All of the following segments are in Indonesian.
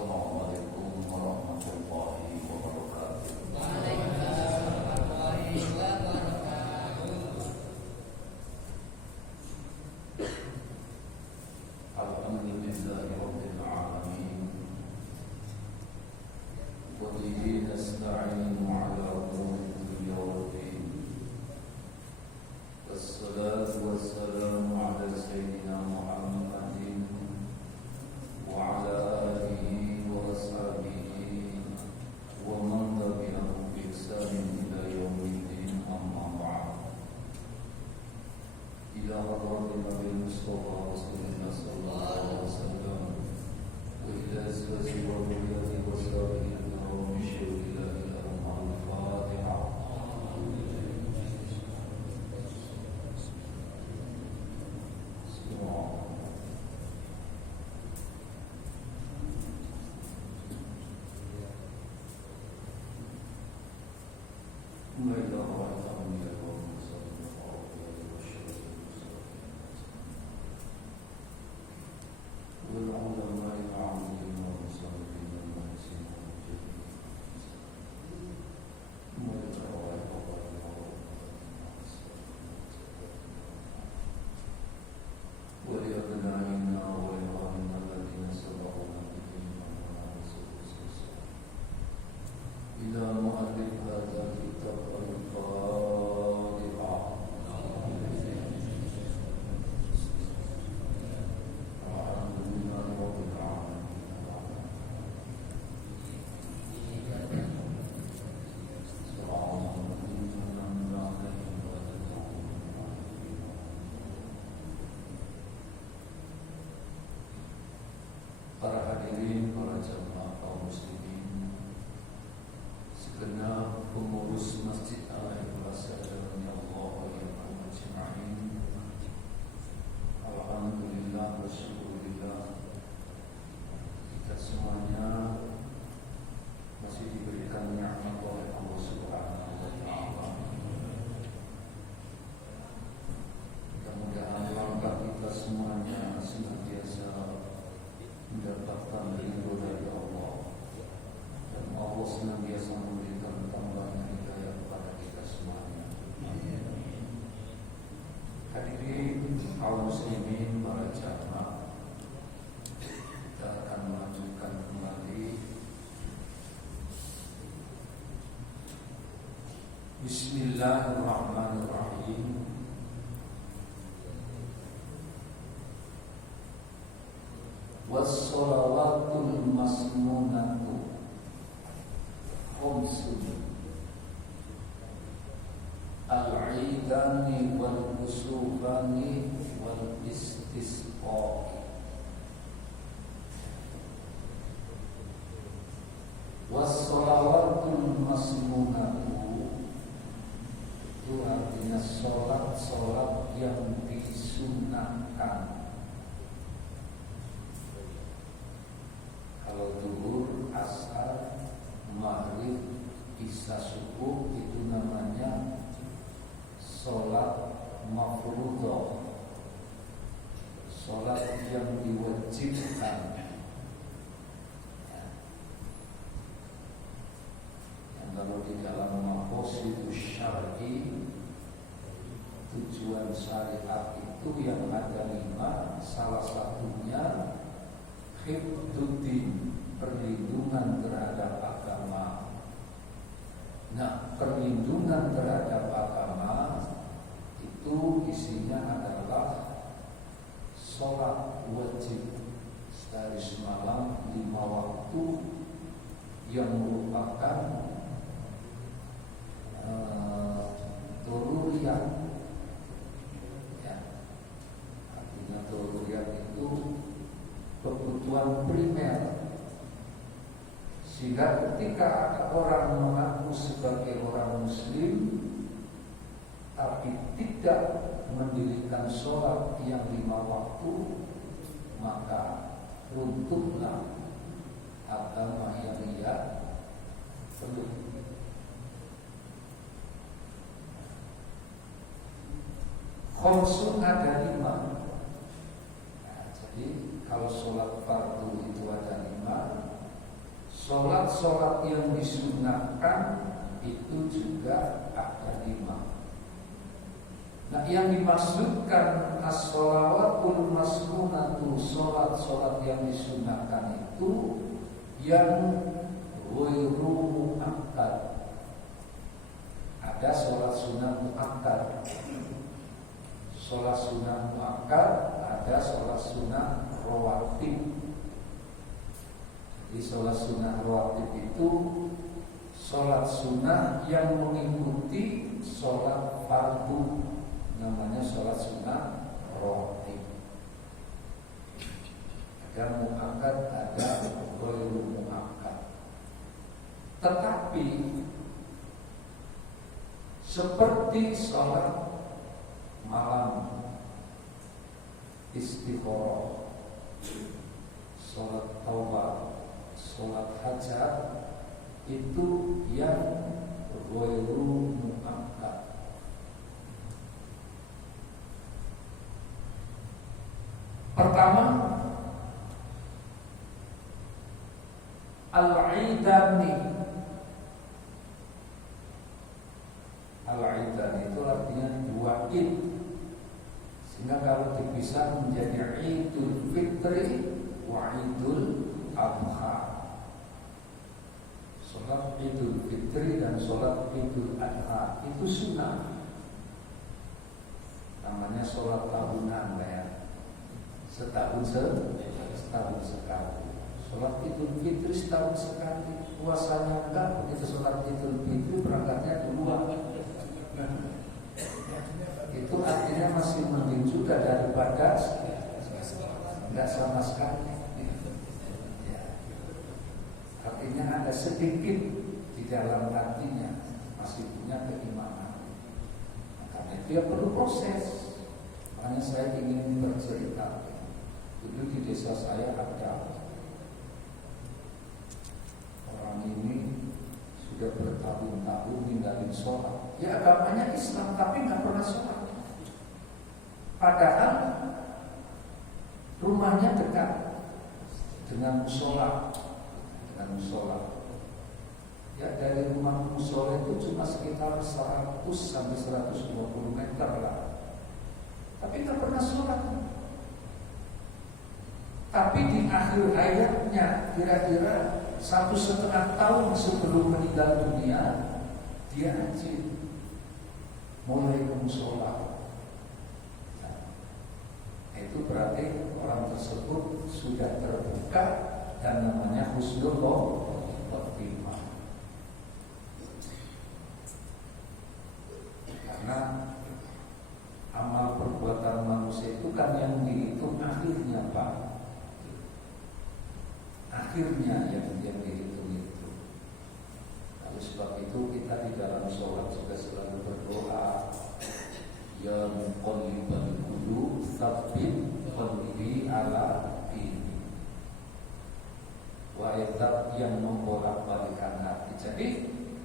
Assalamualaikum warahmatullahi wabarakatuh. Waalaikumsalam warahmatullahi wabarakatuh. Alhamdulillahirabbil alamin. Wa bihi nasta'inu 'ala umuri dunya waddin. Wassalatu wassalamu 'ala sayyidina Muhammadin wa 'ala alihi wa ashabihi wa man tabi'ahum bi ihsanin ila yaumiddin, amma ba'd. Ila hadratin Nabi Mustafa Rasulullah sallallahu alaihi wasallam wa ila azwajihi wa dhurriyyatihi wa sahbihi wa min syururi al-Fatiha. Para hadirin, para jamaah kaum muslimin, segenap pengurus Masjid Al-Ikhlas Jalannya Allah yang ajma'in. Alhamdulillah, bersyukurillah, kita semuanya masih diberikan nikmat oleh Allah Subhanahu wa Ta'ala. Mudah-mudahan langkah kita semuanya senantiasa mendapatkan ridho dari Allah, dan Allah senantiasa memberikan tambahan hidayah kepada kita semuanya. Hadirin kaum muslimin, para jamaah, kita akan melanjutkan kembali. Bismillahirrahmanirrahim. Wassalawatul masmunatu khamsun al-'idani wal kusufani wal istisqa. Wassalawatul masmunatu itu artinya sholat yang disunahkan. Kalau zuhur, asar, maghrib, isya, subuh itu namanya sholat mafruḍah, sholat yang diwajibkan. Yang kalau di dalam maqasidus syar'i, tujuan syariat itu yang ada 5, salah satunya hifdzuddin, perlindungan terhadap agama. Nah, perlindungan terhadap agama itu isinya adalah sholat wajib sehari semalam 5 waktu yang merupakan doruriyat. Ya, artinya doruriyat itu kebutuhan primer, sehingga ketika ada orang mengaku sebagai orang muslim tapi tidak mendirikan sholat yang 5 waktu, maka runtuhlah agama yang ia peluk. Khamsun ada 5. Nah, jadi kalau sholat fardu itu ada 5, sholat yang disunahkan itu juga ada 5. Nah, yang dimaksudkan as-sholawatul masnunatu, sholat yang disunahkan itu yang ghairu muakkad. Ada sholat sunah muakkad. Sholat sunah muakkad, ada sholat sunah rawatib. Jadi sholat sunah rawatib itu sholat sunnah yang mengikuti sholat fardu, namanya sholat sunnah rawatib. Ada muakkad, ada ghairu muakkad. Tetapi seperti sholat malam, istikharah, sholat taubah, sholat hajat, itu yang ghairu muakkad. Pertama, al-'idani. Al-'idani itu artinya 2 id. Sehingga kalau dipisah menjadi Idul Fitri wa Idul Adha. Sholat Idul Fitri dan sholat Idul Adha itu sunnah. Namanya sholat tahunan ya. Setahun sekali. Sholat Idul Fitri setahun sekali. Puasanya enggak, begitu sholat Idul Fitri berangkatnya duluan. Itu artinya masih mending juga daripada enggak sama sekali. Artinya ada sedikit di dalam hatinya masih punya keimanan. Karena dia perlu proses. Makanya saya ingin bercerita. Dulu di desa saya ada orang ini sudah bertahun-tahun ninggalin sholat. Ya agamanya Islam tapi nggak pernah sholat. Padahal rumahnya dekat dengan musola. Ya dari rumah musola itu cuma sekitar 100 sampai 120 meter lah. Tapi nggak pernah sholat. Tapi di akhir hayatnya, kira-kira 1,5 tahun sebelum meninggal dunia, dia haji, mulai ke musola. Nah, itu berarti orang tersebut sudah terbuka dan namanya husnul khotimah. Karena amal perbuatan manusia itu kan yang dihitung akhirnya, Pak. Akhirnya yang dihitung itu. Oleh sebab itu kita di dalam sholat juga selalu berdoa, ya muqallibal qulub tsabbit qalbi ala dini. Wa etat yang membolak-balikan hati. Jadi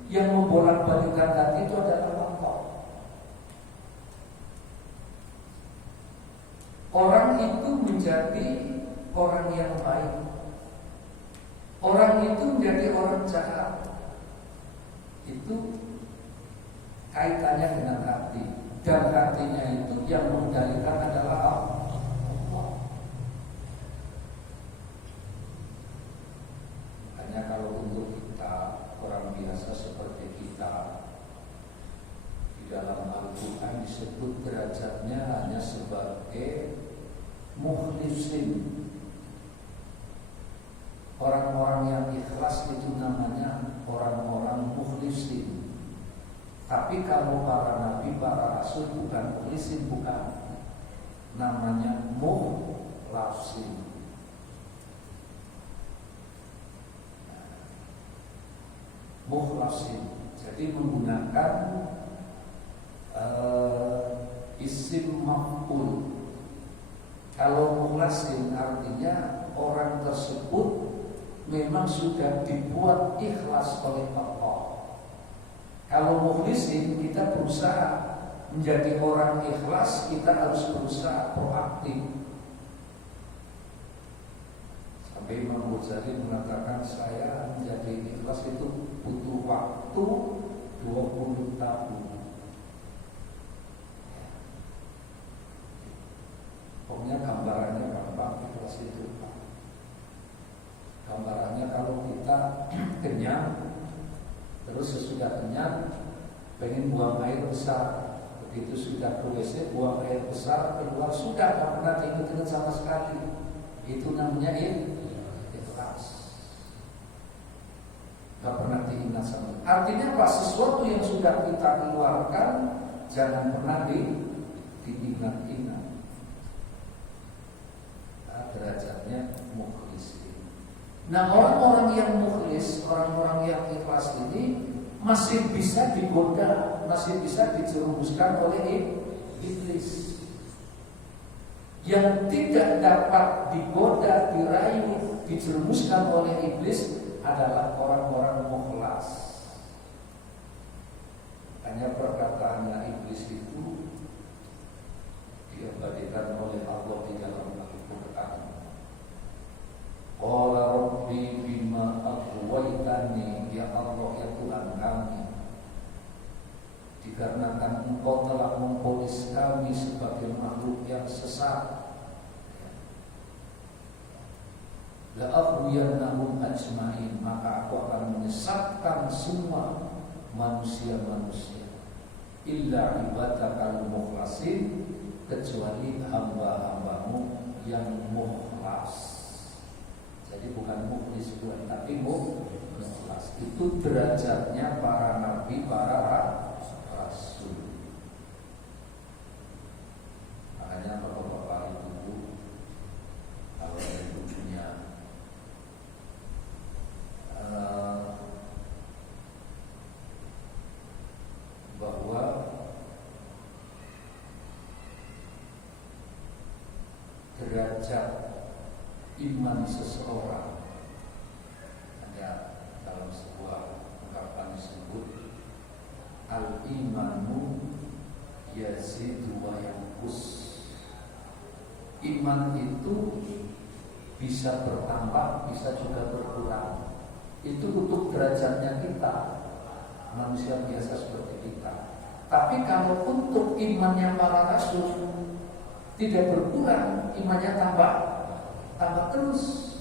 yang membolak-balikan hati itu adalah Allah. Orang itu menjadi orang yang baik. Orang itu menjadi orang jahat. Itu kaitannya dengan hati. Dan hatinya itu yang mengendalikan adalah Allah. Hanya kalau untuk kita, orang biasa seperti kita, di dalam Al-Quran disebut derajatnya hanya sebagai mukhlisin. Orang-orang yang ikhlas itu namanya orang-orang mukhlisin. Tapi kalau para nabi, para rasul bukan mukhlisin, bukan. Namanya mukhlasin. Mukhlasin. Jadi menggunakan isim maf'ul. Kalau mukhlasin artinya orang tersebut memang sudah dibuat ikhlas oleh Allah. Kalau mukhlisin, kita berusaha menjadi orang ikhlas, kita harus berusaha proaktif. Sampai Imam Ghazali mengatakan saya menjadi ikhlas itu butuh waktu 20 tahun. Pokoknya gambarannya gampang, ikhlas itu. Gambarannya kalau kita kenyang, terus sesudah kenyang pengen buang air besar, begitu sudah ke WC buang air besar keluar, sudah tak pernah diingat-ingat sama sekali. Itu namanya ikhlas. Tak pernah diingat sama. Artinya apa? Sesuatu yang sudah kita keluarkan jangan pernah diingat-ingat. Derajatnya mukhlis. Nah, orang-orang yang mukhlis, orang-orang yang ikhlas ini masih bisa digoda, masih bisa dijerumuskan oleh iblis. Yang tidak dapat digoda, dirayu, dijerumuskan oleh iblis adalah orang-orang mukhlas. Hanya perkataannya iblis itu diabadikan oleh Allah di dalam Al-Quran. Qala Rabbi bima aghwaytani, ya Allah ya Tuhan kami, dikarenakan Engkau telah memponis kami sebagai makhluk yang sesat, la aghwiyannahum ajma'in, maka aku akan menyesatkan semua manusia-manusia, illa ibadakal mukhlasin, kecuali hamba-hambamu yang mukhlas. Jadi bukan mukhlis bukan, tapi mukhlas. Itu derajatnya para nabi, para rasul. Makanya bapak-bapak ibu, kalau yang punya bahwa derajat iman seseorang ada dalam sebuah ungkapan disebut al-imanu yazidu wa yanqus. Iman itu bisa bertambah, bisa juga berkurang. Itu untuk derajatnya kita, manusia biasa seperti kita. Tapi kalau untuk imannya para rasul tidak berkurang, imannya tambah terus.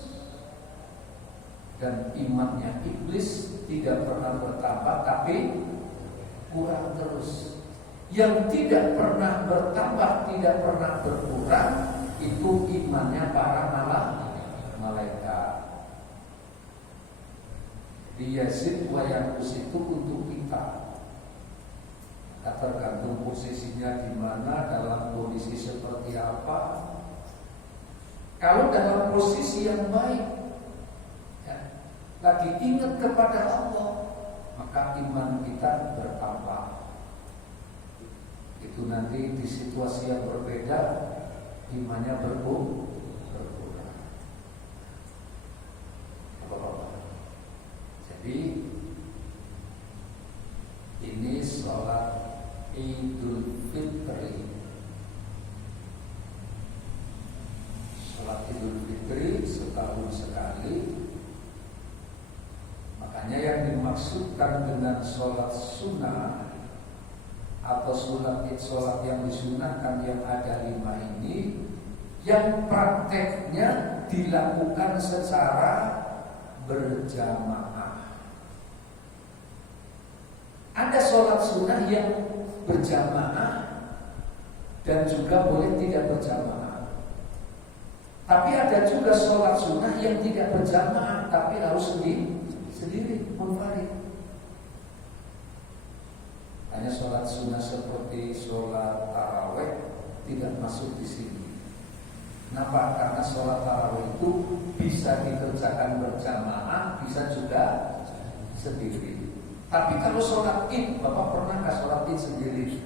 Dan imannya iblis tidak pernah bertambah, tapi kurang terus. Yang tidak pernah bertambah, tidak pernah berkurang, itu imannya para malaikat. Yazid wa yanqus itu untuk kita. Tergantung posisinya di mana, dalam kondisi seperti apa. Kalau dalam posisi yang baik, ya, lagi ingat kepada Allah, maka iman kita bertambah. Itu nanti di situasi yang berbeda, imannya berkurang. Jadi ini sholat Idul Fitri. Sholat Idul Fitri setahun sekali. Makanya yang dimaksudkan dengan sholat sunnah atau sholat yang disunahkan yang ada 5 ini, yang prakteknya dilakukan secara berjamaah. Ada sholat sunnah yang berjamaah dan juga boleh tidak berjamaah. Tapi ada juga sholat sunnah yang tidak berjamaah, tapi harus sendiri, munfarid. Hanya sholat sunnah seperti sholat taraweh tidak masuk di sini. Kenapa? Karena sholat taraweh itu bisa dikerjakan berjamaah, bisa juga sendiri. Tapi kalau sholat id, Bapak pernah nggak sholat id sendiri?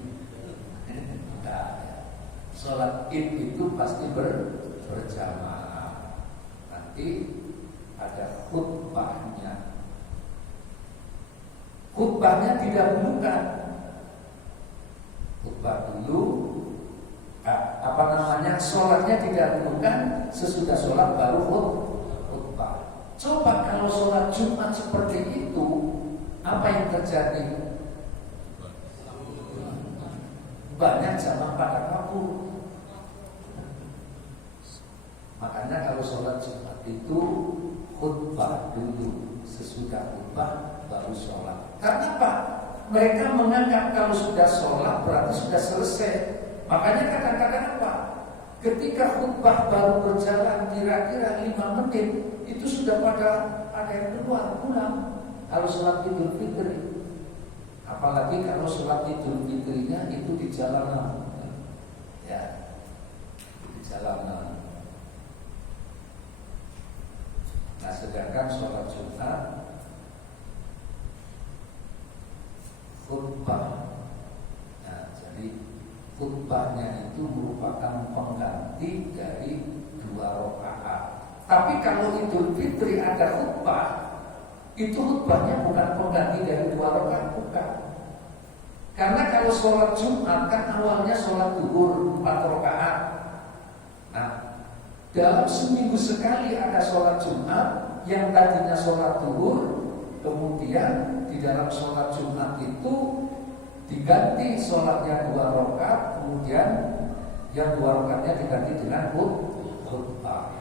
Enggak. Sholat id itu pasti berjamaah. Nanti ada khutbahnya. Khutbahnya didahulukan. Khutbah dulu. Sholatnya didahulukan, sesudah sholat baru khutbah. Coba kalau sholat Jumat seperti itu, apa yang terjadi? Banyak jamaah pada kabur. Makanya kalau sholat Jumat itu khutbah dulu, sesudah khutbah baru sholat. Karena apa? Mereka menganggap kalau sudah sholat berarti sudah selesai. Makanya kadang-kadang apa? Ketika khutbah baru berjalan kira-kira 5 menit, itu sudah pada ada yang keluar pulang. Kalau sholat Idul Fitri, apalagi kalau sholat Idul Fitrinya itu di jalanan, ya, di jalanan. Nah, sedangkan sholat Jumat khutbah, nah, jadi khutbahnya itu merupakan pengganti dari 2 rakaat. Tapi kalau Idul Fitri ada khutbah, itu khutbahnya bukan pengganti dari 2 rakaat, bukan. Karena kalau sholat Jumat kan awalnya sholat zuhur 4 rakaat. Nah, dalam seminggu sekali ada sholat Jumat yang tadinya sholat zuhur, kemudian di dalam sholat Jumat itu diganti sholatnya 2 rakaat, kemudian yang 2 rakaatnya diganti dengan khutbah.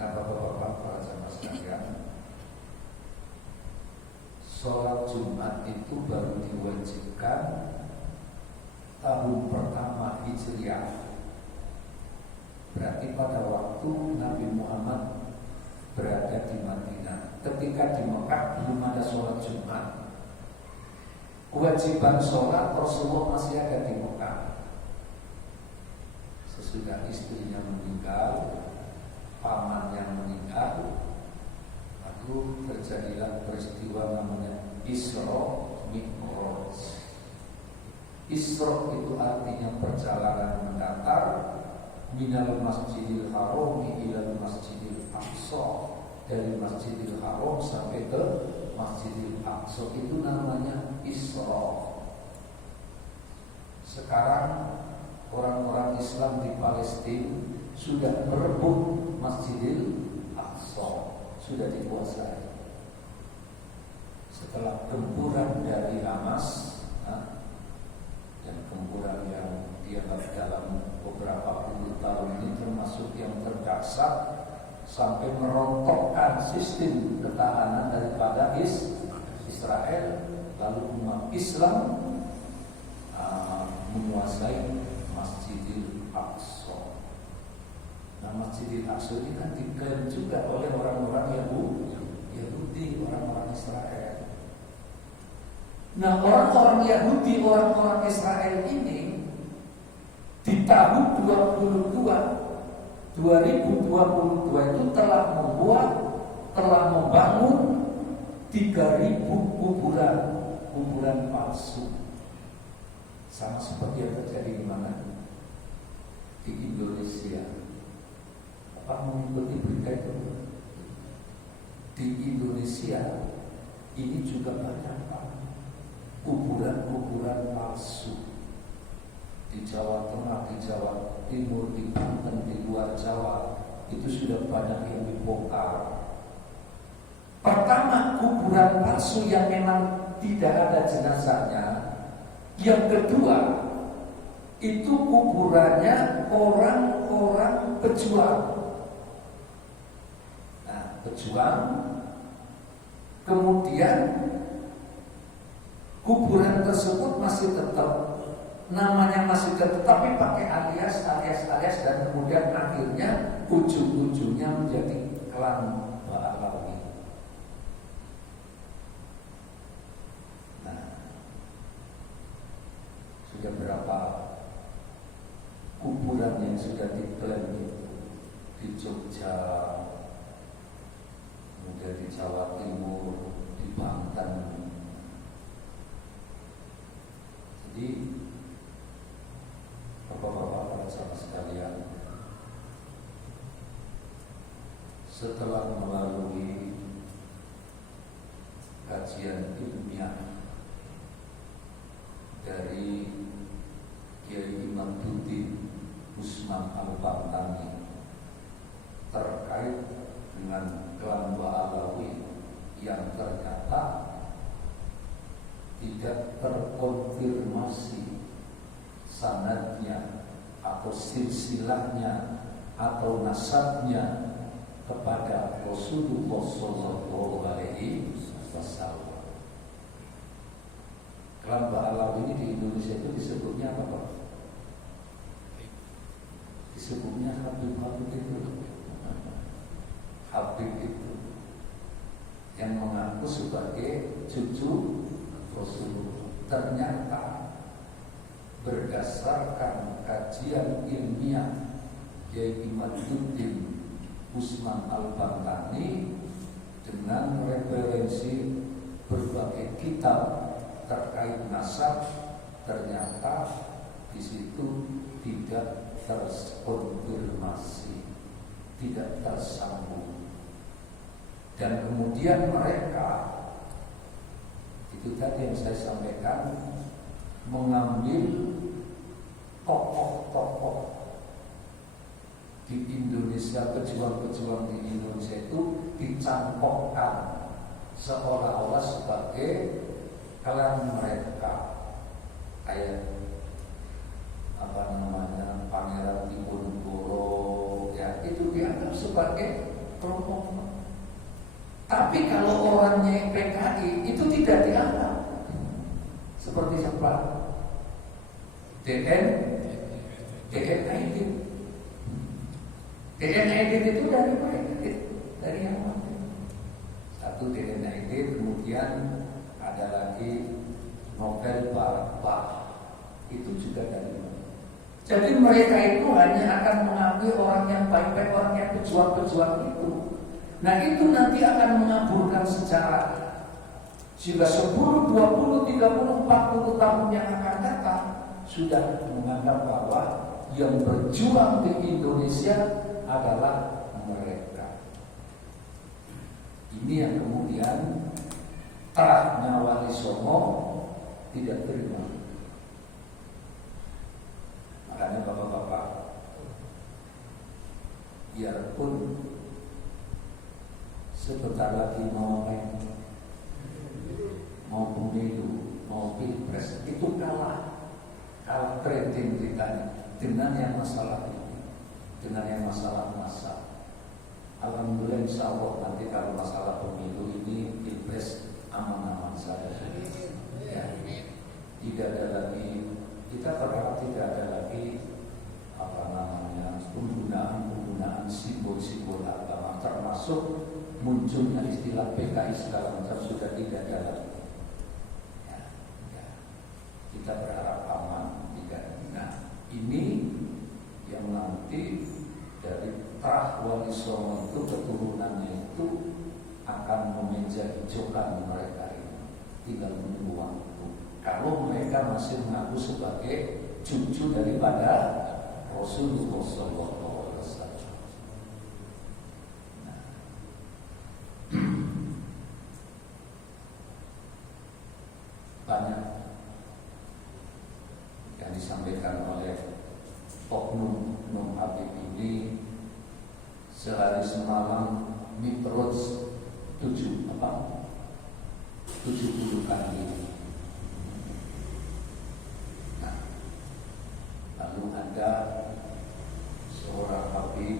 Nah, bapak-bapak, para jamaah sekalian, sholat Jumat itu baru diwajibkan tahun pertama Hijriah. Berarti pada waktu Nabi Muhammad berada di Madinah. Ketika di Mekah belum ada sholat Jumat. Kewajiban sholat Rasulullah masih ada di Mekah. Sesudah istrinya meninggal, pamannya meninggal, lalu terjadilah peristiwa namanya Isra Mi'raj. Isra itu artinya perjalanan mendatar minal Masjidil Haram ilal Masjidil Aqsa, dari Masjidil Haram sampai ke Masjidil Aqsa, itu namanya Isra. Sekarang orang-orang Islam di Palestina sudah merebut Masjidil Aqsa, sudah dikuasai. Setelah gempuran dari Hamas, dan gempuran yang dianggap dalam beberapa puluh tahun ini termasuk yang terdahsyat sampai merontokkan sistem ketahanan daripada Israel, lalu umat Islam menguasai Masjidil Aqsa. Nah, Masjidil Aqsa ini kan diklaim juga oleh orang-orang Yahudi, orang-orang Israel. Nah, orang-orang Yahudi, orang-orang Israel ini di tahun 2022 itu telah membangun 3.000 kuburan palsu. Sama seperti yang terjadi di mana? Di Indonesia. Apa mengikuti berita itu? Di Indonesia ini juga banyak kuburan palsu. Di Jawa Tengah, di Jawa Timur, di Banten, di luar Jawa, itu sudah banyak yang dibongkar. Pertama, kuburan palsu yang memang tidak ada jenazahnya. Yang kedua, itu kuburannya orang-orang pejuang. Nah, pejuang. Kemudian kuburan tersebut masih tetap, namanya masih tetap, tapi pakai alias, dan kemudian akhirnya ujung-ujungnya menjadi klan Ba'alawi. Nah, sudah berapa kuburan yang sudah diklaim itu di Jogja, kemudian di Jawa Timur, di Banten. Jadi Bapak-bapak, para sahabat sekalian, setelah melalui kajian ilmiah dari Kiai Imaduddin Usman Al-Bantani terkait dengan kelompok Alawi yang ternyata tidak terkonfirmasi sanadnya atau silsilahnya atau nasabnya kepada Rasulullah Shallallahu Alaihi Wasallam. Kelompok Alawi ini di Indonesia itu disebutnya apa Pak? Disebutnya Habib itu. Habib itu yang mengaku sebagai cucu Rasulullah. Ternyata berdasarkan kajian ilmiah yaitu Imaduddin Usman Al-Bantani dengan referensi berbagai kitab terkait nasab, ternyata di situ tidak terkonfirmasi, tidak tersambung. Dan kemudian mereka, itu tadi yang saya sampaikan, mengambil tokoh-tokoh di Indonesia, pejuang-pejuang di Indonesia itu dicampokkan seolah-olah sebagai klan mereka, kayak Pangeran Diponegoro, ya itu dianggap sebagai kelompok. Tapi kalau orangnya PKI itu tidak dianggap seperti siapa? DN Aidit itu dari mana? Dari yang mana? Satu DN Aidit, kemudian ada lagi Novel Barbah, itu juga dari mana? Jadi mereka itu hanya akan mengambil orang yang baik-baik, orang yang pejuang-pejuang itu. Nah itu nanti akan mengaburkan sejarah. Sehingga 10, 20, 30, 40 tahun yang akan datang sudah menganggap bahwa yang berjuang di Indonesia adalah mereka. Ini yang kemudian terahnya Wali Songo tidak terima. Makanya bapak-bapak, biarpun sebentar lagi mau pemilu, mau pilpres, itu kalah trading kita dengan yang masalah ini, dengan yang masalah masa. Alhamdulillah insya Allah nanti kalau masalah pemilu ini pilpres aman-aman saja. Ya, tidak ada lagi, kita berharap tidak ada lagi penggunaan simbol-simbol agama, termasuk munculnya istilah PKI segala macam sudah tidak ada lagi. Kita berharap aman tidak. Nah ini yang nanti dari Prah Wali Songo itu keturunannya itu akan memeja hijaukan mereka ini. Tinggal menunggu waktu. Kalau mereka masih mengaku sebagai cucu daripada Rasulullah SAW. Banyak yang disampaikan oleh Oknum Habib ini sehari semalam mi'raj 70 kali. Nah, lalu ada seorang Habib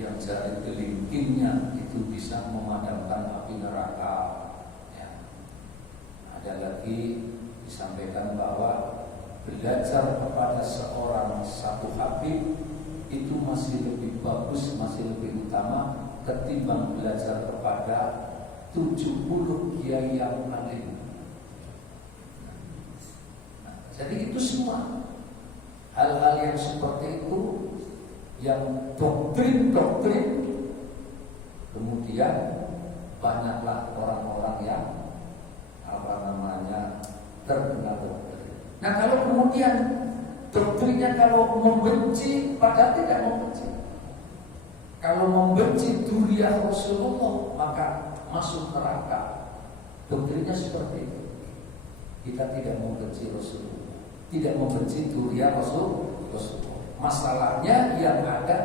yang jari kelingkingnya itu bisa memadamkan api neraka. Ya. Ada lagi disampaikan bahwa belajar kepada satu Habib itu masih lebih bagus, masih lebih utama ketimbang belajar kepada 70 kiai yang alim. Nah, jadi itu semua hal-hal yang seperti itu, yang doktrin, kemudian banyaklah orang-orang yang terkena doktrin. Nah kalau kemudian doktrinnya kalau membenci, padahal tidak membenci. Kalau membenci dzurriyyah Rasulullah maka masuk neraka. Doktrinnya seperti itu. Kita tidak membenci Rasulullah, tidak membenci dzurriyyah Rasulullah. Masalahnya yang ada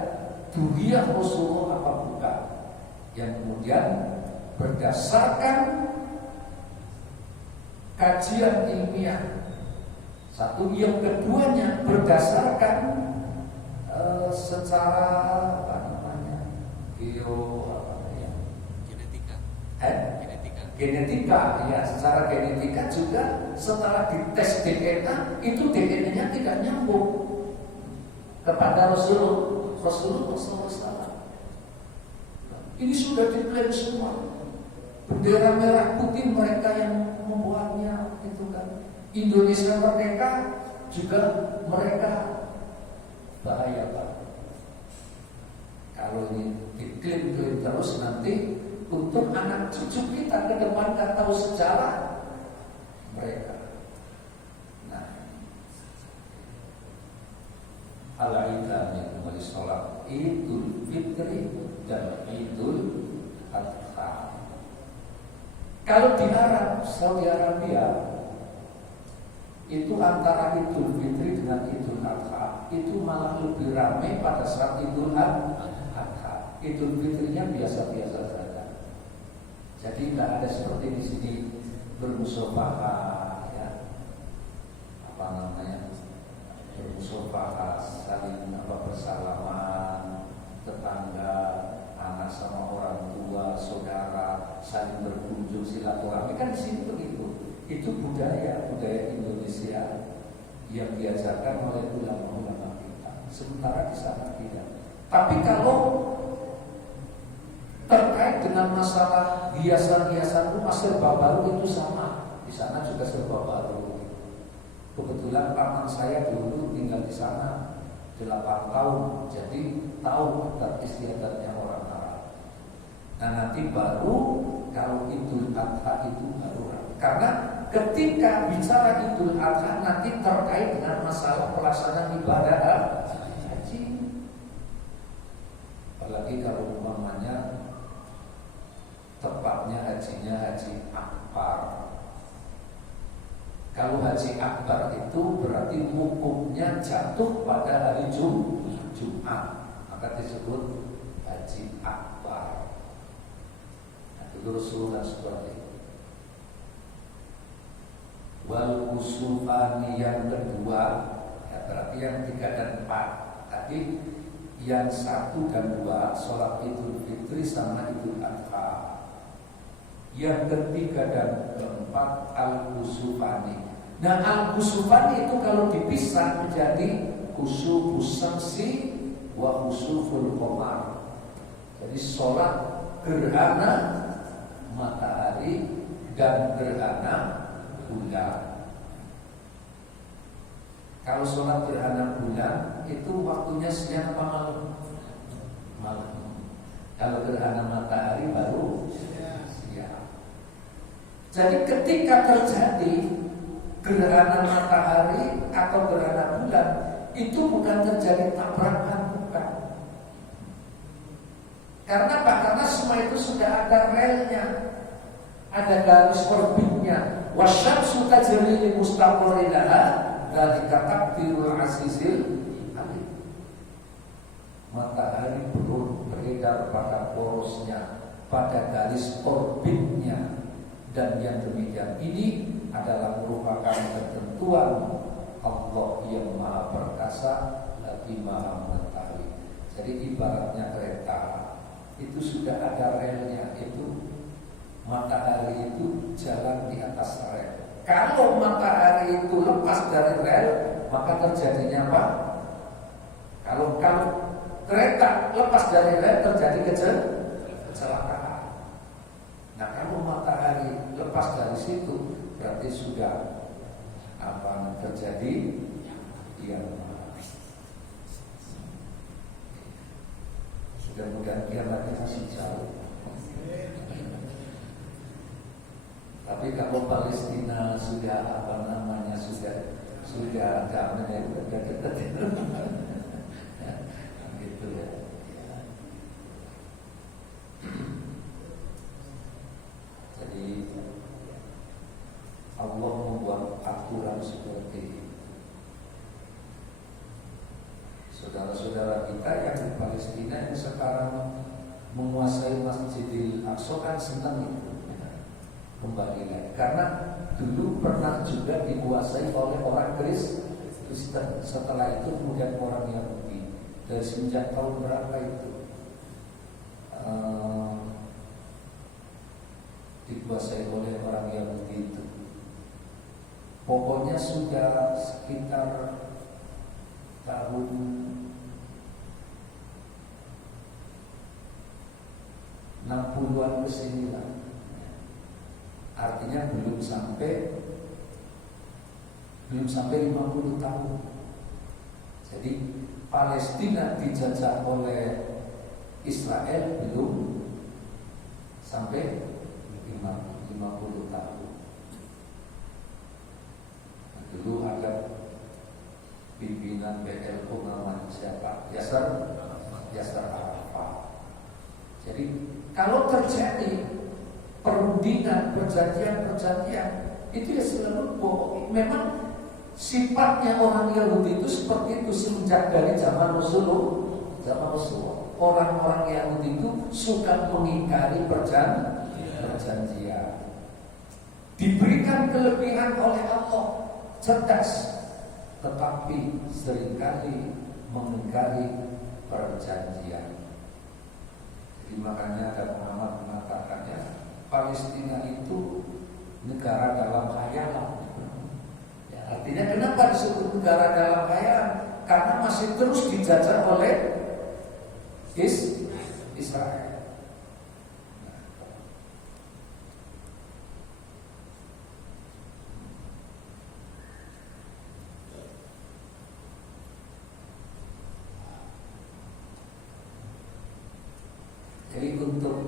dzurriyyah Rasulullah apa bukan? kemudian berdasarkan kajian ilmiah. Satu, yang keduanya berdasarkan secara apa namanya genetika ya, secara genetika juga setelah dites DNA itu DNA-nya tidak nyambung kepada Rasulullah SAW. Ini sudah diklaim semua. Bendera merah putih mereka yang membuatnya itu kan. Indonesia merdeka juga mereka. Bahaya Pak. Kalau ini diklaim-klaim terus nanti untuk anak cucu kita ke depan nggak tahu sejarah mereka. Nah, al-Idul kembali sholat Idul Fitri dan Idul Adha. Kalau di Arab, Saudi Arabia itu antara Idul Fitri dengan Idul Adha itu malah lebih ramai pada saat Idul Adha. Idul Fitrinya biasa-biasa saja. Jadi tidak ada seperti di sini bermusyawarah, ya, apa namanya, bermusyawarah, saling bersalaman, tetangga, anak sama orang tua, saudara, saling berkunjung silaturahmi. Kan di sini begitu. Itu budaya Indonesia yang diajarkan oleh ulama-ulama kita. Sementara di sana tidak. Tapi kalau terkait dengan masalah hiasan-hiasan rumah serba baru itu sama. Di sana juga serba baru. Kebetulan paman saya dulu tinggal di sana 8 tahun, jadi tahu adat istiadatnya orang Arab. Nah nanti baru kalau Idul Adha itu baru. Karena ketika bicara Idul Adha nanti terkait dengan masalah pelaksanaan ibadah haji. Apalagi kalau umpamanya tepatnya hajinya haji akbar. Kalau haji akbar itu berarti hukumnya jatuh pada hari Jumat, maka disebut haji akbar. Nah, itu Rasulullah seperti itu. Wal kusufani yang kedua, ya berarti yang 3 dan 4. Tadi yang 1 dan 2 sholat Idul Fitri sama Idul Adha. Yang ketiga dan keempat al-kusufani. Nah al-kusufani itu kalau dipisah menjadi kusufus syamsi wa kusuful qamar. Jadi sholat gerhana matahari dan gerhana bulan. Kalau sholat gerhana bulan itu waktunya siang apa malam? Malam. Kalau gerhana matahari baru siang. Jadi ketika terjadi gerhana matahari atau gerhana bulan itu bukan terjadi tabrakan, bukan. Karena apa? Karena semua itu sudah ada relnya, ada garis orbitnya. Wasyamsu tajri li mustaqarrin laha, dzalika taqdirul azizil alim. Matahari beredar pada porosnya, pada garis orbitnya. Dan yang demikian ini adalah merupakan ketentuan Allah yang maha perkasa lagi maha mengetahui. Jadi ibaratnya kereta itu sudah ada relnya, itu matahari itu jalan di atas rel. Kalau matahari itu lepas dari rel, maka terjadinya apa? Kalau kereta lepas dari rel terjadi kecelakaan. Nah kalau matahari lepas dari situ berarti sudah apa terjadi yang mudah-mudahan kiamatnya masih jauh. Tapi kalau Palestina sudah apa namanya sudah damai ya udah dekat gitu ya. Jadi Allah membuat aturan seperti ini. Saudara-saudara kita yang di Palestina yang sekarang menguasai Masjidil Aqsa kan senang itu kembali lagi, karena dulu pernah juga dikuasai oleh orang Kristen. Setelah itu kemudian orang Yahudi. Dari sejak tahun berapa itu dikuasai oleh orang Yahudi itu. Pokoknya sudah sekitar tahun 60-an ke sini lah. Artinya belum sampai 50 tahun. Jadi Palestina dijajah oleh Israel belum sampai 50 tahun. Dulu ada pimpinan PLO namanya siapa? Yasser Arafat. Jadi kalau terjadi perundingan, perjanjian itu ya selalu bohong. Memang sifatnya orang Yahudi itu seperti itu sejak dari zaman Rasulullah. Orang-orang Yahudi itu suka mengingkari perjanjian. Diberikan kelebihan oleh Allah, cerdas, tetapi seringkali mengingkari perjanjian. Jadi makanya ada Muhammad mengatakannya, Palestina itu negara dalam khayalan. Ya, artinya kenapa disebut negara dalam khayalan? Karena masih terus dijajah oleh Israel. Jadi untuk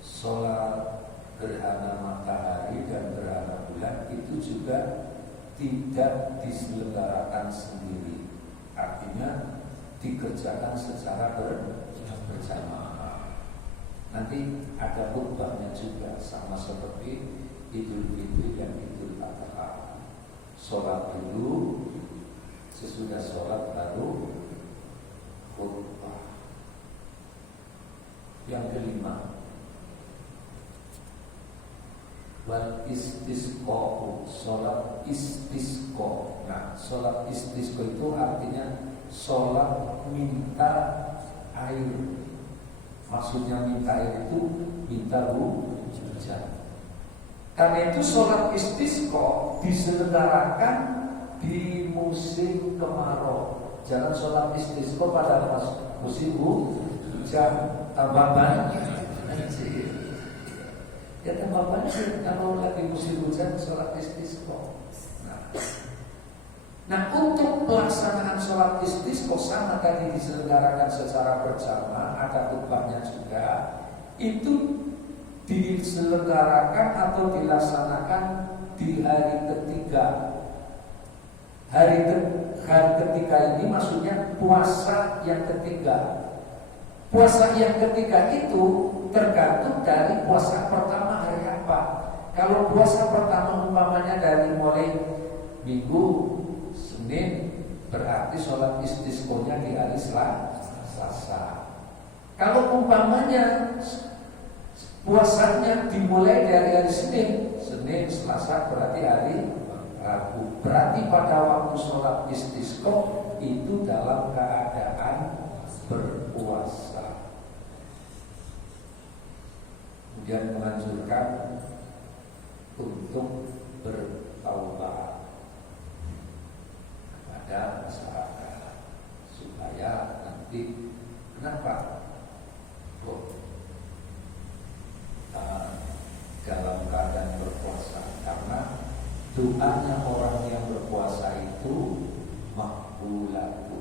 sholat gerhana matahari dan gerhana bulan itu juga tidak diselenggarakan sendiri. Artinya dikerjakan secara berjamaah. Nanti ada khutbahnya juga, sama seperti Idul Fitri dan Idul Adha. Sholat dulu, sesudah sholat baru khutbah. Yang kelima, wal istisqa, sholat istisqa. Nah, sholat istisqa itu artinya sholat minta air. Maksudnya minta air itu minta hujan. Karena itu sholat istisqa diselenggarakan di musim kemarau. Jangan sholat istisqa pada musim hujan. Tambah banyak, ya tambah banyak kalau lagi musim hujan sholat istisqa. Nah, untuk pelaksanaan sholat istisqa sama tadi diselenggarakan secara berjamaah, ada khutbahnya juga. Itu diselenggarakan atau dilaksanakan di hari ketiga. Hari ketiga ini maksudnya puasa yang ketiga. Puasa yang ketiga itu tergantung dari puasa pertama hari apa. Kalau puasa pertama umpamanya dari mulai Minggu, Senin, berarti sholat istisqonya di hari Selasa. Kalau umpamanya puasanya dimulai dari hari Senin, Selasa berarti hari Rabu. Berarti pada waktu sholat istisqa itu dalam keadaan berpuasa. Kemudian menganjurkan untuk bertaubat kepada masyarakat supaya nanti kenapa dalam keadaan berpuasa, karena doanya orang yang berpuasa itu makbulatu,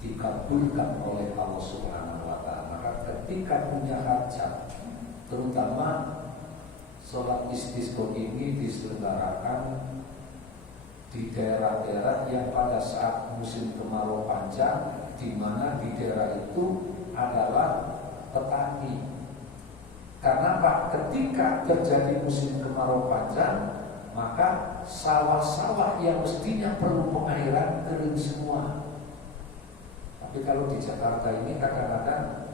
dikabulkan oleh Allah Subhanahu wa Ta'ala. Maka ketika punya hajat, terutama sholat istisqa ini diselenggarakan di daerah-daerah yang pada saat musim kemarau panjang, di mana di daerah itu adalah petani. Karena Pak, ketika terjadi musim kemarau panjang, maka sawah-sawah yang mestinya perlu pengairan kering semua. Tapi kalau di Jakarta ini kadang-kadang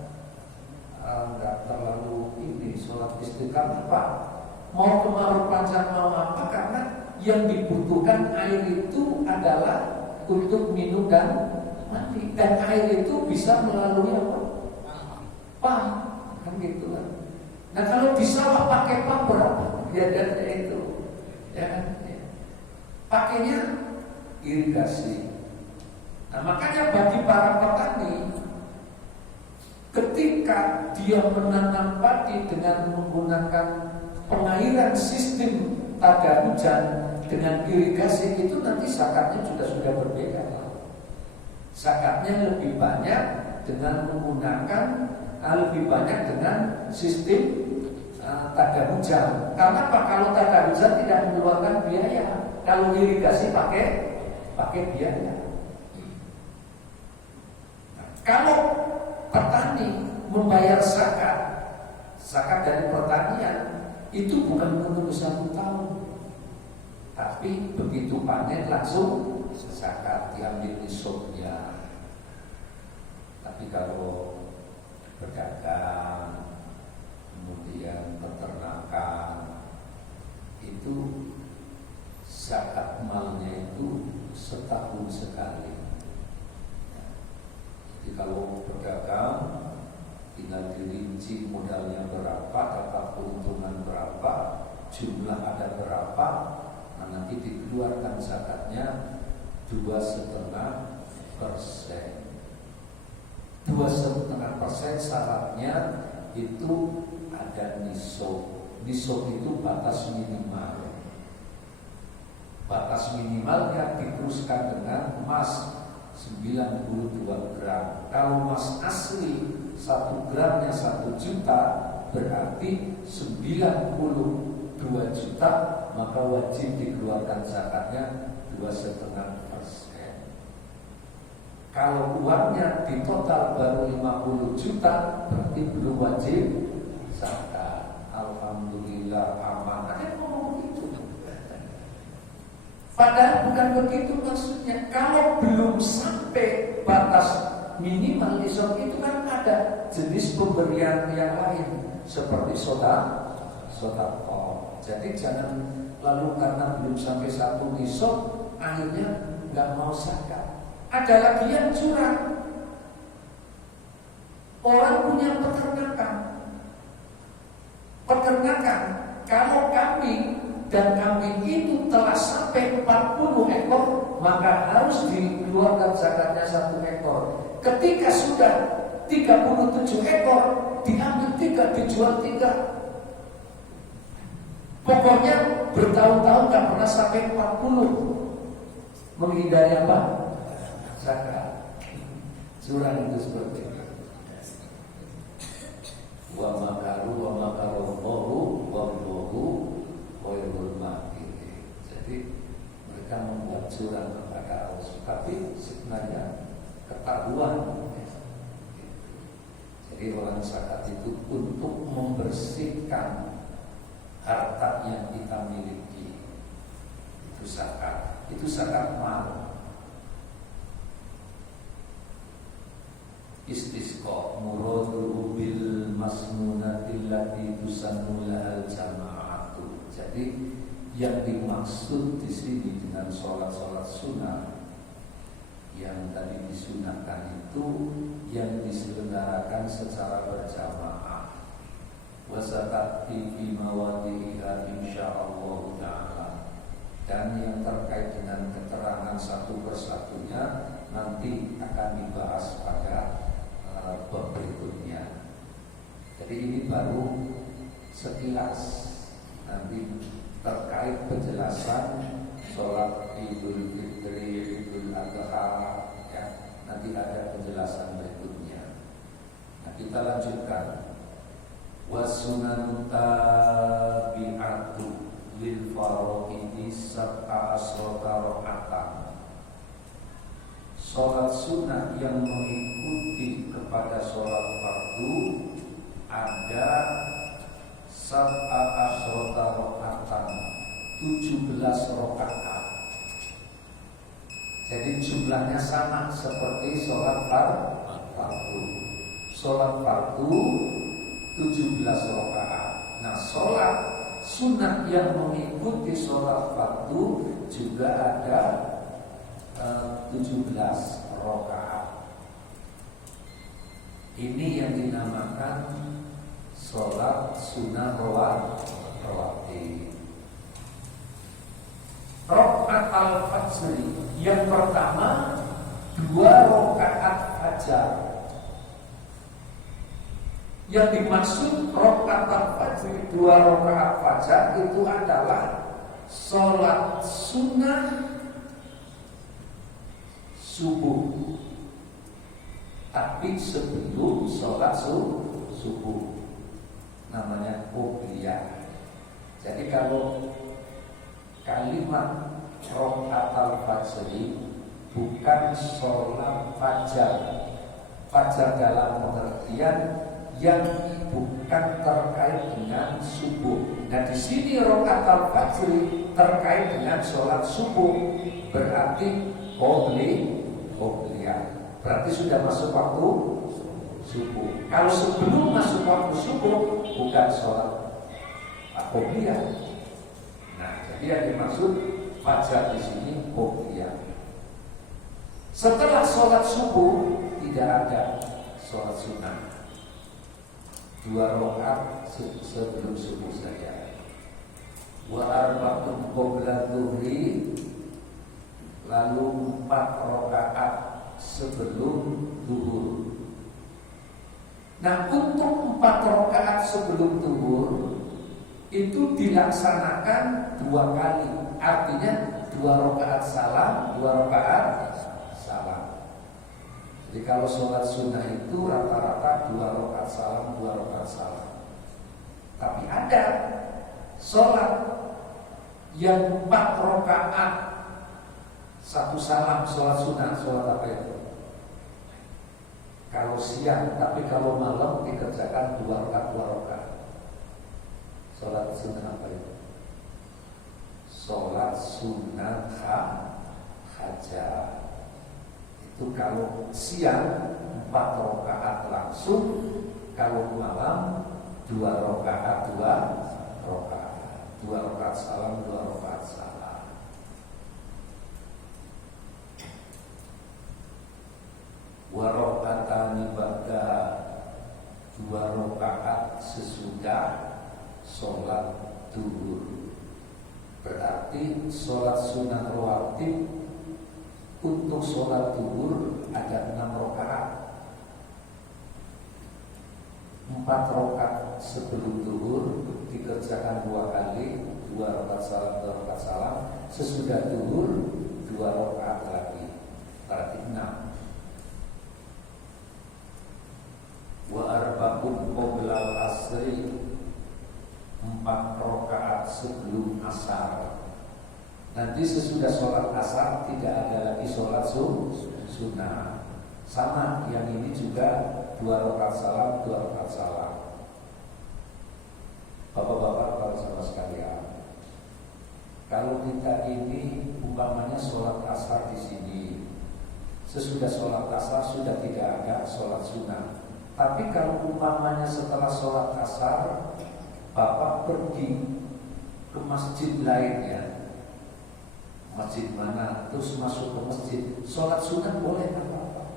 listrik. Kenapa? Mau kemarau panjang mau apa? Karena yang dibutuhkan air itu adalah untuk minum dan mandi. Dan air itu bisa melalui apa? Pump, kan gitu kan. Nah kalau di sawah pakai pump berapa? Ya dan itu, ya kan? Ya. Pakainya irigasi. Nah makanya bagi para petani, ketika dia menanam padi dengan menggunakan pengairan sistem tada hujan dengan irigasi itu nanti zakatnya sudah berbeda. Zakatnya lebih banyak dengan menggunakan lebih banyak dengan sistem tada hujan. Karena apa? Kalau tada hujan tidak mengeluarkan biaya. Kalau irigasi pakai biaya. Nah, kalau petani membayar zakat dari pertanian itu bukan menunggu 1 tahun, tapi begitu panen langsung zakat diambil nisabnya. Tapi kalau berdagang, kemudian peternakan, itu zakat malnya itu setahun sekali. Jadi kalau berdagang tinggal dirinci modalnya berapa, data keuntungan berapa, jumlah ada berapa, nah nanti dikeluarkan zakatnya 2,5%. 2,5% syaratnya itu ada nisab. Nisab itu batas minimal. Batas minimalnya diteruskan dengan emas 92 gram. Kalau emas asli 1 gramnya 1 juta, berarti 92 juta, maka wajib dikeluarkan zakatnya 2,5%. Kalau uangnya di total baru 50 juta, berarti belum wajib zakat. Alhamdulillah aman. Ada yang ngomong begitu. Padahal bukan begitu maksudnya. Kalau belum sampai batas minimal nisab itu kan ada jenis pemberian yang lain seperti sedekah. Jadi jangan lalu karena belum sampai 1 nisab akhirnya nggak mau zakat. Ada lagi yang curang. Orang punya peternakan. Kalau kambing dan kambing itu telah sampai 40 ekor, maka harus dikeluarkan zakatnya 1 ekor. Ketika sudah 37 ekor, diambil 3, dijual 3. Pokoknya bertahun-tahun tak pernah sampai 40. Menghindari apa? Zakat. Curang itu seperti itu. Wa makaru wa makarallahu wallahu khairul makirin. Jadi mereka membuat curang kepada Allah, tapi sebenarnya ketahuan. Jadi orang zakat itu untuk membersihkan harta yang kita miliki. Itu zakat. Itu zakat mal. Istisqa muradu bil masnunatil lati tusannu lahal jama'atu. Jadi yang dimaksud di sini dengan sholat-sholat sunnah yang tadi disunahkan itu yang diselenggarakan secara berjamaah. Wasatati fi mawadi'iha insyaallah ta'ala. Dan yang terkait dengan keterangan satu persatunya nanti akan dibahas pada bab berikutnya. Jadi ini baru sekilas. Nanti terkait penjelasan sholat Idul Fitri, Idul Adha, ya, nanti ada penjelasan berikutnya. Nah, kita lanjutkan. Wasunanu tabi'atu lil faraidi sab'a asrota rakaatan. Sholat sunnah yang mengikuti kepada sholat fardu ada sab'a asrota rakaatan, 17 rakaat. Jadi jumlahnya sama seperti sholat fardu. Sholat fardu 17 rakaat. Nah, sholat sunat yang mengikuti sholat fardu juga ada 17 rakaat. Ini yang dinamakan sholat sunnah rawatib. Rakaat al-fajr yang pertama 2 rakaat fajar. Yang dimaksud rakaat al-fajr 2 rakaat fajar itu adalah sholat sunnah subuh, tapi sebelum sholat subuh, namanya qobliyah. Jadi kalau kalimat rakaat al-fajr bukan sholat fajar, fajar dalam pengertian yang bukan terkait dengan subuh. Nah, di sini rakaat al-fajr terkait dengan sholat subuh, berarti qobliyah. Berarti sudah masuk waktu subuh. Kalau sebelum masuk waktu subuh bukan sholat qobliyah. Nah, jadi yang dimaksud fajar di sini qobliyah. Setelah sholat subuh tidak ada sholat sunnah. 2 rakaat sebelum subuh saja. Wa arba'un qabla dhuhri, lalu 4 rakaat sebelum zuhur. Nah, untuk 4 rakaat sebelum zuhur itu dilaksanakan 2 kali. Artinya 2 rakaat salam, 2 rakaat salam. Jadi kalau sholat sunnah itu rata-rata 2 rakaat salam, 2 rakaat salam. Tapi ada sholat yang 4 rakaat 1 salam, sholat sunnah. Sholat apa itu? Kalau siang, tapi kalau malam dikerjakan 2 rakaat, 2 rakaat. Sholat sunnah apa itu? Sholat sunnah hajat. Itu kalau siang 4 rakaat langsung, kalau malam 2 rakaat, 2 rakaat. 2 rakaat salam, 2 rakaat salam. Wa rakaatani ba'da, 2 rakaat sesudah sholat zuhur. Berarti sholat sunnah rawatib untuk sholat zuhur ada 6 rakaat. 4 rakaat sebelum zuhur dikerjakan 2 kali, 2 rakaat salam, 2 rakaat salam. Sesudah zuhur 2 rakaat lagi, berarti 6. Wa arba'un qabla al-asri, 4 rakaat sebelum asar. Nanti sesudah sholat asar tidak ada lagi sholat sunnah. Sama, yang ini juga 2 rakaat salam, 2 rakaat salam. Bapak-bapak, para sahabat sekalian, kalau kita ini umpamanya sholat asar di sini, sesudah sholat asar sudah tidak ada sholat sunnah. Tapi kalau umpamanya setelah sholat asar Bapak pergi ke masjid lainnya, masjid mana, terus masuk ke masjid, sholat sunat boleh apa-apa.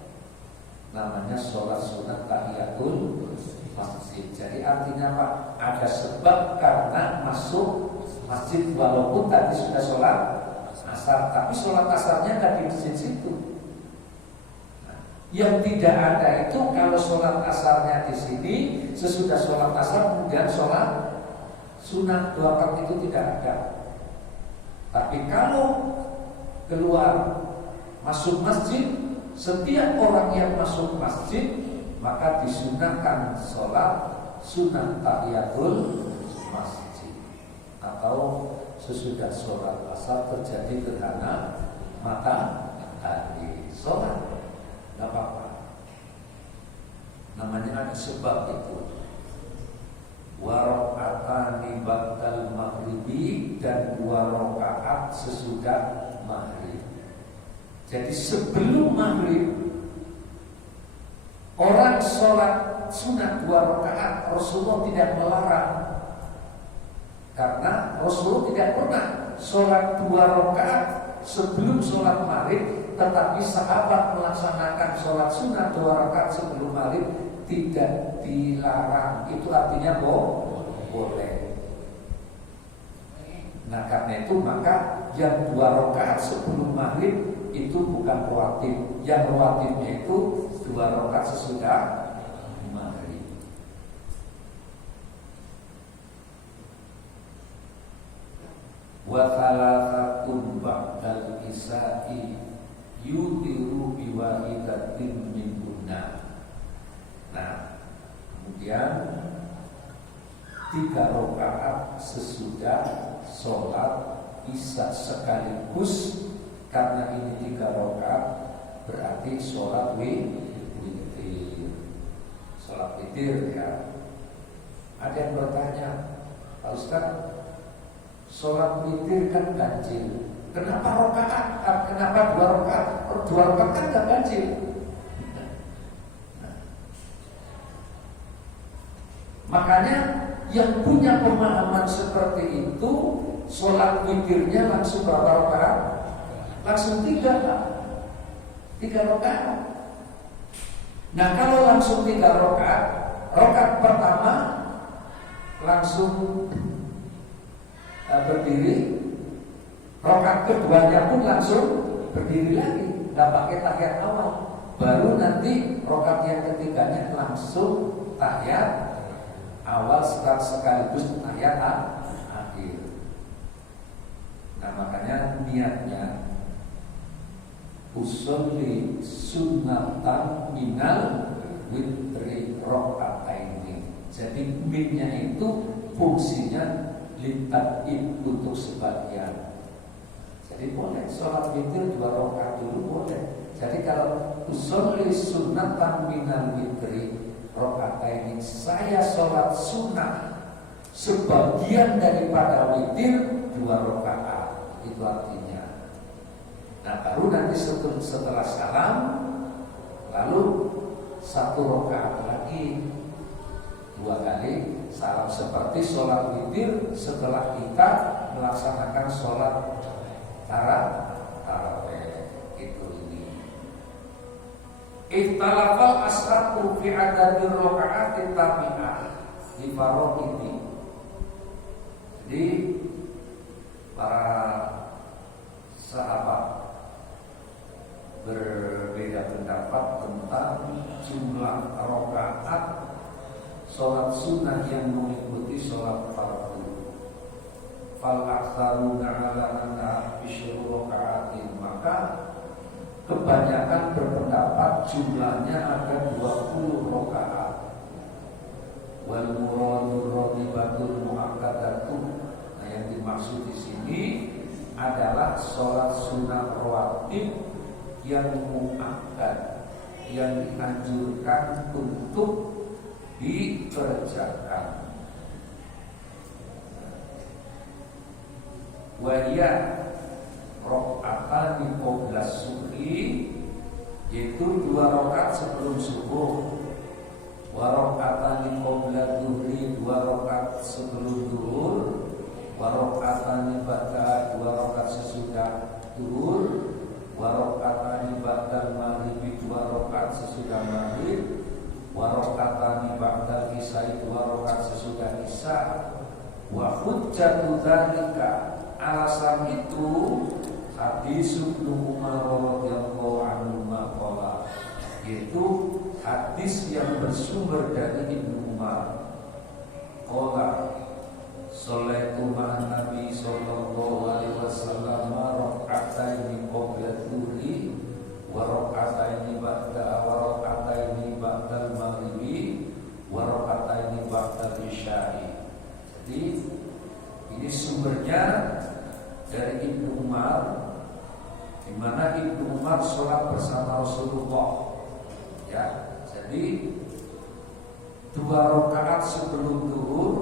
Namanya sholat sunat tahiyatul masjid. Jadi artinya apa? Ada sebab karena masuk masjid, walaupun tadi sudah sholat asar, tapi sholat asarnya nggak di masjid situ. Nah, yang tidak ada itu kalau sholat asarnya di sini, sesudah sholat asar kemudian sholat sunat 2 rakaat itu tidak ada. Tapi kalau keluar masuk masjid, setiap orang yang masuk masjid maka disunahkan sholat sunat tahiyatul masjid. Atau sesudah sholat asar terjadi gerhana matahari, sholat tidak apa-apa. Namanya ada sebab itu. Wa rakaatani ba'dal maghribi, dan 2 rakaat sesudah maghrib. Jadi sebelum maghrib orang sholat sunat 2 rakaat, Rasulullah tidak melarang. Karena Rasulullah tidak pernah sholat 2 rakaat sebelum sholat maghrib, tetapi sahabat melaksanakan sholat sunnah 2 rakaat sebelum maghrib tidak dilarang. Itu artinya boleh. Nah karena itu maka yang 2 rakaat sebelum maghrib itu bukan rawatib. Yang rawatibnya itu 2 rakaat sesudah maghrib. Wa thalathatun ba'dal isya'i yutiru biwahidatin minhunna. Nah, kemudian 3 rakaat sesudah sholat isya sekaligus, karena ini 3 rakaat berarti sholat witir. Sholat witir ya. Ada yang bertanya, Pak Ustaz, sholat witir kan ganjil. Kenapa rakaat? Kenapa 2 rakaat? 2 rakaat kan gak ganjil. Makanya yang punya pemahaman seperti itu, sholat witirnya langsung berapa rakaat? Langsung 3 Pak. 3 rakaat. Nah kalau langsung 3 rakaat, rakaat pertama langsung berdiri, rakaat keduanya pun langsung berdiri lagi, nggak pakai tahiyat awal. Baru nanti rakaat yang ketiganya langsung tahiyat awal sekaligus tahiyat akhir. Nah makanya niatnya usolli sunnatan minal witri rakaataini. Jadi minnya itu fungsinya litab'id, untuk sebagian. Jadi boleh sholat witir 2 rakaat dulu boleh. Jadi kalau usolli sunnatan minal witri rakaataini, saya sholat sunnah sebagian daripada witir 2 rakaat, itu artinya. Nah baru nanti setelah salam lalu 1 rakaat lagi, 2 kali salam, seperti sholat witir setelah kita melaksanakan sholat tarawih. Itu ini. Ikhtalafal ashabu fi adadir raka'atit tabi'ah di farok ini. Jadi para sahabat berbeda pendapat tentang jumlah rakaat sholat sunnah yang mengikuti sholat fardu. Fal aktsaruna 'ala anna bisyru raka'atin, maka kebanyakan berpendapat jumlahnya ada 20 rakaat. Wal muradur ratibatul muakkadatu. Nah yang dimaksud di sini adalah sholat sunnah rawatib yang muakkad, yang dianjurkan untuk dikerjakan. Wahia rakaatani qabla subhi, yaitu 2 rakaat sebelum subuh. Wa rakaatani qabla dhuhri, 2 rakaat sebelum zuhur. Wa rakaatani ba'da, 2 rakaat sesudah zuhur. Wa rakaatani ba'da maghrib, 2 rakaat sesudah maghrib. Wa rakaatani ba'da isya, 2 rakaat sesudah isya. Wa hujjatu dzalika, alasan itu hadis Ibnu Umar radhiyallahu anhu maqala, yaitu hadis yang bersumber dari Ibnu Umar. Qala sholaitu ma'an Nabi sallallahu alaihi wasallam raka'ataini qabla dhuhri wa raka'ataini ba'da, wa raka'ataini ba'dal maghribi wa raka'ataini ba'dal isya'i. Jadi ini sumbernya dari Ibnu Umar, di mana Ibnu Umar sholat bersama Rasulullah. Ya, jadi 2 rakaat sebelum zuhur,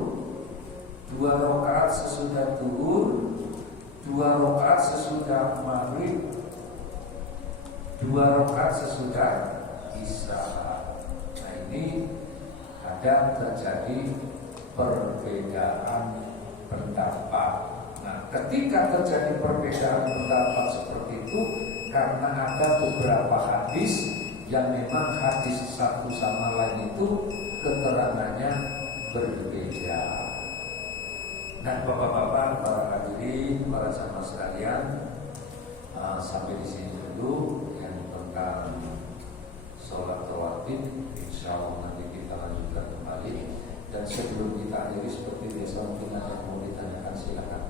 2 rakaat sesudah zuhur, 2 rakaat sesudah maghrib, 2 rakaat sesudah isya. Nah ini ada terjadi perbedaan pendapat. Nah, ketika terjadi perbedaan pendapat seperti itu, karena ada beberapa hadis yang memang hadis satu sama lain itu keterangannya berbeda. Nah, bapak-bapak, para hadirin, para jamaah sekalian, sampai di sini dulu yang tentang sholat rawatib. Insya Allah nanti kita lanjutkan kembali. Dan sebelum kita akhiri seperti biasa, mungkin ada yang mau ditanyakan, silakan.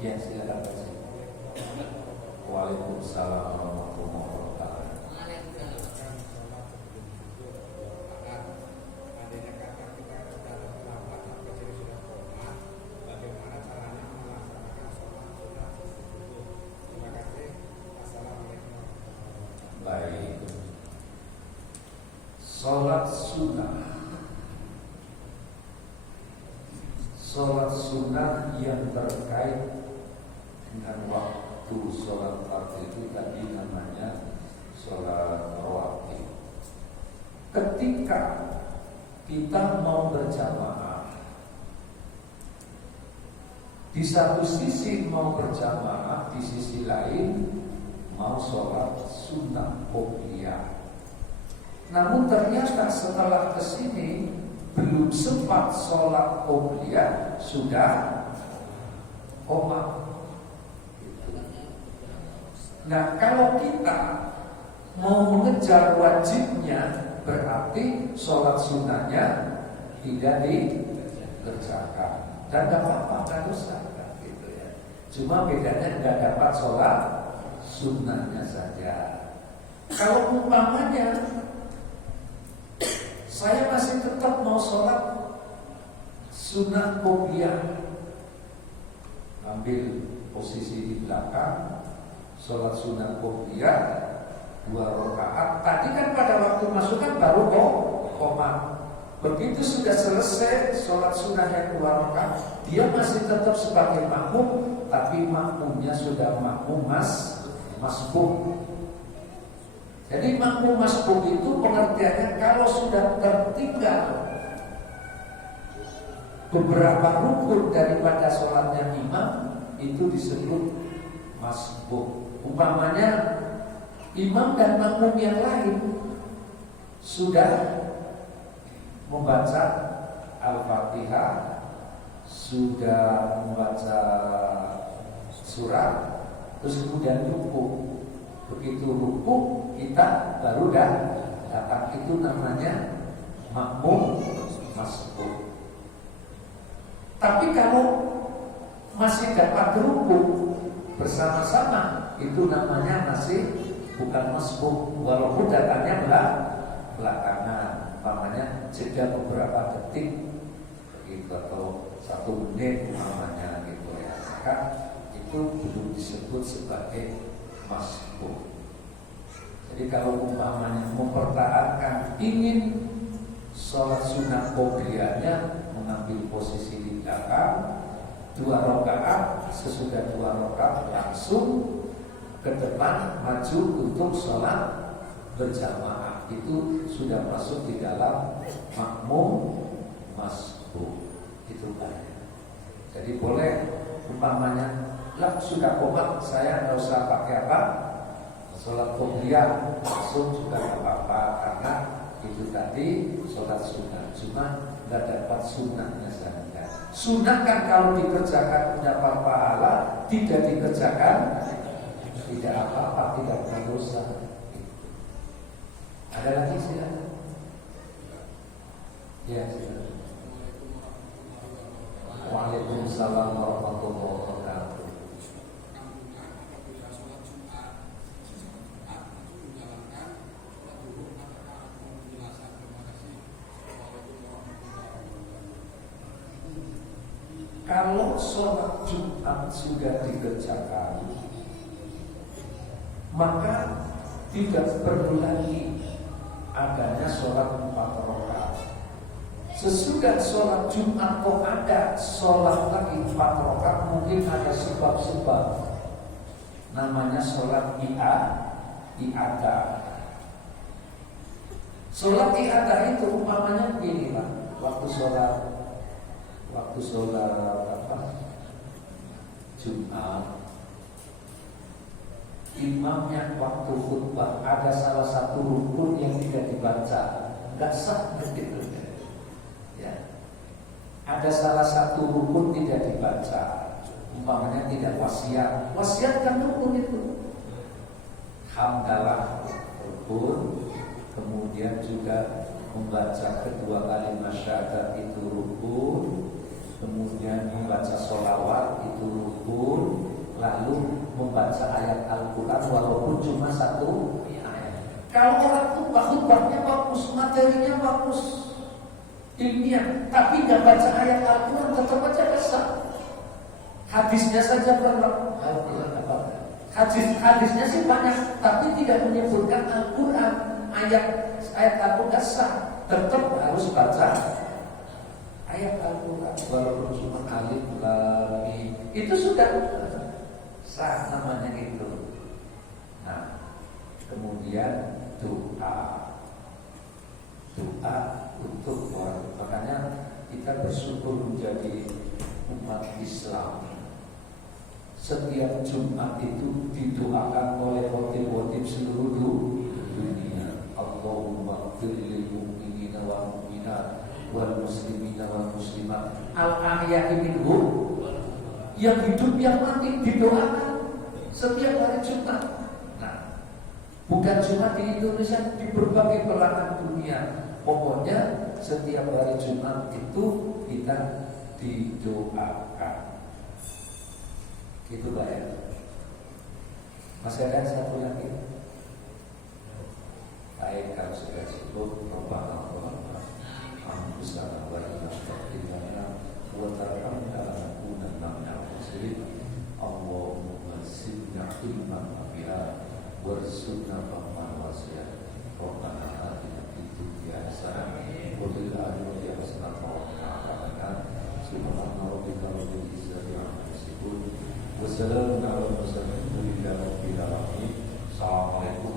Ya, silakan. Waalaikumsalam warahmatullahi wabarakatuh. Baik. Sholat sunnah. Sholat sunnah yang terkait dengan waktu sholat fardu itu tadi namanya sholat rawatib. Ketika kita mau berjamaah, di satu sisi mau berjamaah, di sisi lain mau sholat sunnah qobliyah. Namun ternyata setelah kesini belum sempat sholat qobliyah, sudah qoma. Nah, kalau kita mau mengejar wajibnya, berarti sholat sunnahnya tidak dikerjakan. Dan tidak apa-apa, tidak dosa gitu ya. Cuma bedanya tidak dapat sholat sunnahnya saja. Kalau umpamanya saya masih tetap mau sholat sunnah qobliyah, ambil posisi di belakang, sholat sunnah qobliyah 2 rakaat. Tadi kan pada waktu masuk kan baru qoma. Begitu sudah selesai sholat sunnah yang 2 rakaat, dia masih tetap sebagai makmum, tapi makmumnya sudah makmum masbuk. Jadi makmum masbuk itu pengertiannya kalau sudah tertinggal beberapa rukun daripada sholatnya imam, itu disebut masbuk. Umpamanya imam dan makmum yang lain sudah membaca Al-Fatihah, sudah membaca surat, terus kemudian ruku. Begitu ruku, kita baru datang. Itu namanya makmum masbuk. Tapi kalau masih dapat ruku bersama-sama, itu namanya masih bukan masbuk, walaupun datangnya belakangan. Umpamanya jeda beberapa detik gitu, atau 1 menit umpamanya gitu ya, maka itu belum disebut sebagai masbuk. Jadi kalau umpamanya mempertahankan ingin sholat sunnah qobliyahnya, mengambil posisi di belakang 2 rakaat, sesudah 2 rakaat langsung ke depan maju untuk sholat berjamaah, itu sudah masuk di dalam makmum masbuk. Itu banyak. Jadi boleh umpamanya lah sudah qoma, saya nggak usah pakai apa, sholat qobliyah langsung juga nggak apa-apa, karena itu tadi sholat sunnah, cuma nggak dapat sunnahnya saja. Sunnah kan kalau dikerjakan mendapat pahala, tidak dikerjakan tidak apa-apa, tidak berdosa. Ada lagi silakan. Ya, silakan. Waalaikumsalam warahmatullahi wabarakatuh. Kalau sholat Jumat sudah dikerjakan, maka tidak perlu lagi adanya sholat 4 rakaat. Sesudah sholat Jumat kok ada sholat lagi 4 rakaat, mungkin ada sebab-sebab. Namanya sholat i'adah. Sholat i'adah itu umpamanya begini Pak, waktu sholat waktu sholat Jumat, imamnya waktu khutbah ada salah satu rukun yang tidak dibaca, nggak sah gitu. Ya, ada salah satu rukun tidak dibaca, umpamanya tidak wasiat. Wasiat kan rukun itu. Hamdalah rukun, kemudian juga membaca kedua kalimat syahadat itu rukun, kemudian membaca sholawat itu rukun, lalu membaca ayat Al-Quran walaupun cuma satu ayat. Kalau orang tuh khutbahnya bagus, materinya bagus, ilmiah, tapi nggak baca ayat Al-Quran, tetap aja kesal. Hadisnya saja berapa? Hadisnya sih banyak, tapi tidak menyebutkan Al-Quran, ayat Al-Quran sah, tetap harus baca ayat Al-Quran walaupun cuma alif lam mim. Itu sudah sah namanya itu. Nah, kemudian doa untuk orang. Makanya kita bersyukur menjadi umat Islam. Setiap Jumat itu didoakan oleh khotib-khotib seluruh dunia. Allahumma ighfir lil mu'minina wal mu'minat wal muslimina wal muslimat al-ahya'i minhum, yang hidup yang mati didoakan setiap hari Jumat. Nah, bukan cuma di Indonesia, di berbagai belahan dunia. Pokoknya setiap hari Jumat itu kita didoakan. Gitu Pak ya. Masih ada satu lagi? Baik, kalau sudah cukup, Rabbana Alhamdulillah wa inna wa tarhamna kunanna minal muslimin. Allahumma zidna ilman nafi'a warzuqna fahman wasi'a. Rabbana atina fid dunya hasanah wa fil akhirati hasanah wa qina adzabannar. Subhana rabbika rabbil izzati amma yasifun wa salamun 'alal mursalin walhamdulillahi rabbil alamin. Assalamualaikum